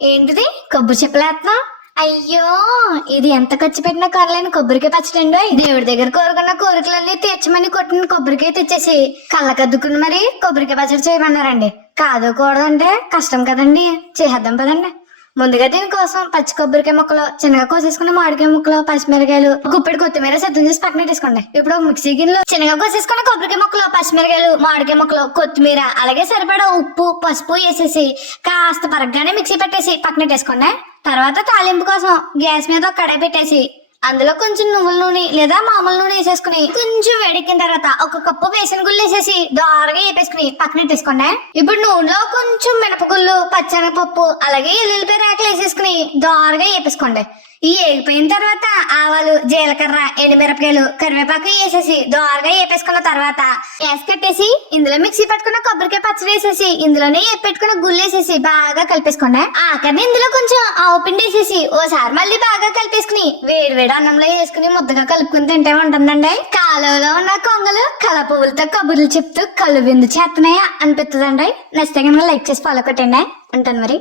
ఏంటిది కొబ్బరి చెప్పలేస్తున్నావు? అయ్యో, ఇది ఎంత ఖర్చు పెట్టినా కొనలేని కొబ్బరికాయ పచ్చడండి. దేవుడి దగ్గర కోరుకున్న కోరికలన్నీ తీర్చమని కొట్టిన కొబ్బరికాయ తెచ్చేసి కళ్ళకద్దుకుని మరి కొబ్బరికాయ పచ్చడి చేయమన్నారండి. కాదు కూడదంటే కష్టం కదండి, చేసేద్దాం పదండి. ముందుగా దీనికోసం పచ్చి కొబ్బరికాయ ముక్కలు, చిన్నగా కోసేసుకున్న మామిడికాయ ముక్కలు, పచ్చిమిరకాయలు, గుప్పెడు కొత్తిమీర సిద్ధం చేసి పక్కన తీసుకోండి. ఇప్పుడు ఒక మిక్సీ గిన్నెలో చిన్నగా కోసేసుకున్న కొబ్బరికాయ ముక్కలు, పచ్చిమిరకాయలు, మామిడికాయ ముక్కలు, కొత్తిమీర, అలాగే సరిపడా ఉప్పు, పసుపు వేసేసి కాస్త పరగ్గానే మిక్సీ పెట్టేసి పక్కన పెట్టేసుకోండి. తర్వాత తాలింపు కోసం గ్యాస్ మీద ఒక కడాయి పెట్టేసి అందులో కొంచెం నువ్వుల నూనె లేదా మామూలు నూనె వేసేసుకుని కొంచెం వేడెక్కిన తర్వాత ఒక కప్పు వేసిన గుళ్ళు వేసేసి దోరగా వేపేసుకుని పక్కన పెట్టేసుకోండి. ఇప్పుడు నూనెలో కొంచెం మినపగుళ్ళు, పచ్చెనగపప్పు, అలాగే ఎల్లుల్లిపాయ రేకలు వేసేసుకుని దోరగా వేపేసుకోండి. ఈ వేగిపోయిన తర్వాత ఆవాలు, జీలకర్ర, ఎండుమిరపకాయలు, కరివేపాకు వేసేసి దోరగా వేపేసుకున్న తర్వాత గ్యాస్ కట్టేసి ఇందులో మిక్సీ పట్టుకున్న కొబ్బరికాయ పచ్చడి వేసేసి ఇందులోనే పెట్టుకున్న గుళ్ళు వేసేసి బాగా కలిపేసుకోండి. ఆఖరిని ఇందులో కొంచెం ఆవు పిండి వేసేసి ఓసారి మళ్ళీ బాగా కలిపేసుకుని వేడి వేడి అన్నంలో వేసుకుని ముద్దగా కలుపుకుని తింటే ఉంటుందండి. కాలువలో ఉన్న కొంగలు కళ పువ్వులతో కబుర్లు చెప్తూ కళ్ళు విందు చేస్తున్నాయా అనిపిస్తుందండి. నచ్చితే కనుక లైక్ చేసి ఫాలో కొట్టండి. ఉంటాను మరి.